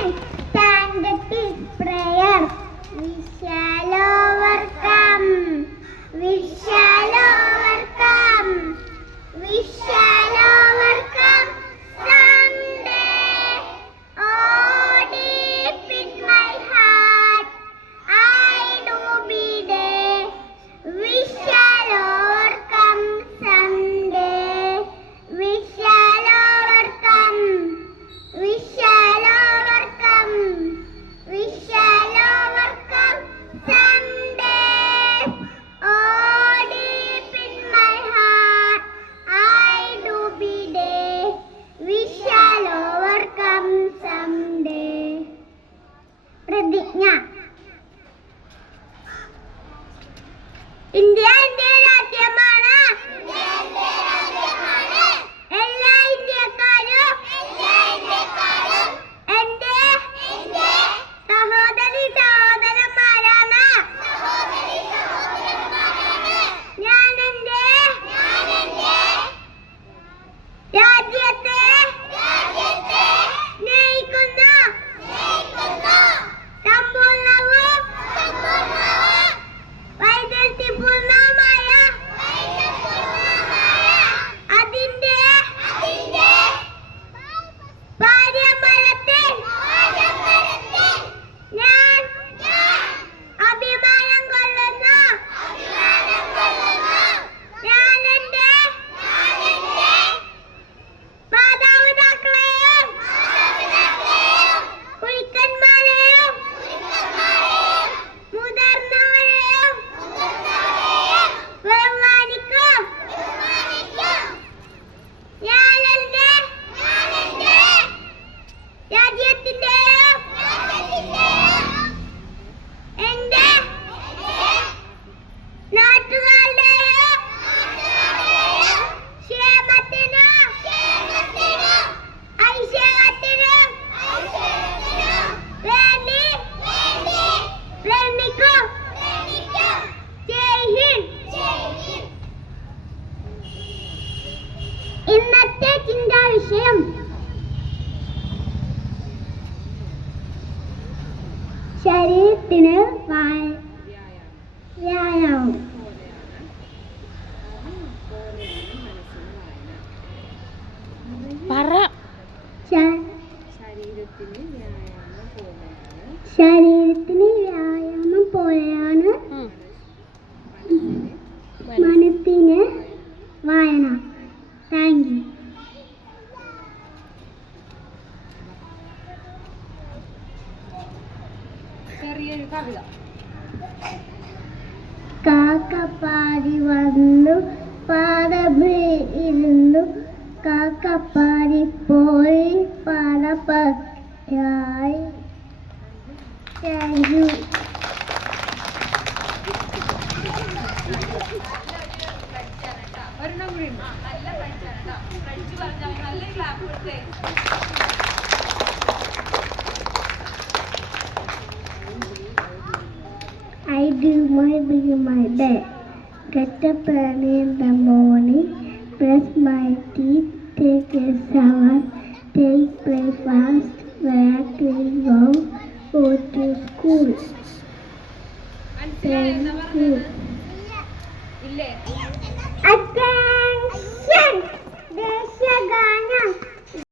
and stand at his prayer. We shall overcome. We shall overcome. We shall overcome someday. Oh, deep in my heart, I do believe we shall overcome someday. We shall overcome. We shall overcome. We shall overcome someday. Oh, deep in my heart, I do believe we shall overcome someday. പ്രതിജ്ഞ. India എന്റെ രാജ്യമാണ്. എല്ലാ ഇന്ത്യക്കാരും എന്റെ സഹോദരി സഹോദരന്മാരാണ്. ഞാൻ എന്റെ രാജ്യത്തെ സ്നേഹിക്കുന്നു. സമ്പൂർണ്ണവും വൈദഗ്ധ്യപൂർണമായ അതിന്റെ പാരമ്പര്യത്തിൽ ഞാൻ അഭിമാനം കൊള്ളുന്നു. ഞാൻ എന്റെ മാതാപിതാക്കളെയും ഗുരുക്കന്മാരെയും മുതിർന്നവരെയും ബഹുമാനിക്കും. ഞാൻ എന്റെ രാജ്യത്തിന്റെയും എന്റെ നാട്ടുകാരുടെയും ക്ഷേമത്തിനും ഐശ്വര്യത്തിനും വേണ്ടി ശ്രമിക്കും. ജയ് ഹിന്ദ്. ഇന്നത്തെ ചിന്താ വിഷയം ശരീരത്തിന് വ്യായാമം. ശരീരത്തിന് വ്യായാമം പോലെയാണ് മനസ്സിന് വായന. Thank you. ചെറിയൊരു കവിത. കാക്കപ്പാടി വന്നു പാടമിരുന്നു. കാക്കപ്പാടി പോയി പാടപ്പറ്റായി. Thank you. ഒരെണ്ണം കൂടി ഉണ്ട്. നല്ല പഠിച്ചാണ്. പഠിച്ചു പറഞ്ഞാൽ നല്ല ക്ലാപ്പ് കൊടുത്തേ. I do my bed. Get up early in the morning, brush my teeth, take a shower, take breakfast, wear clean clothes, go to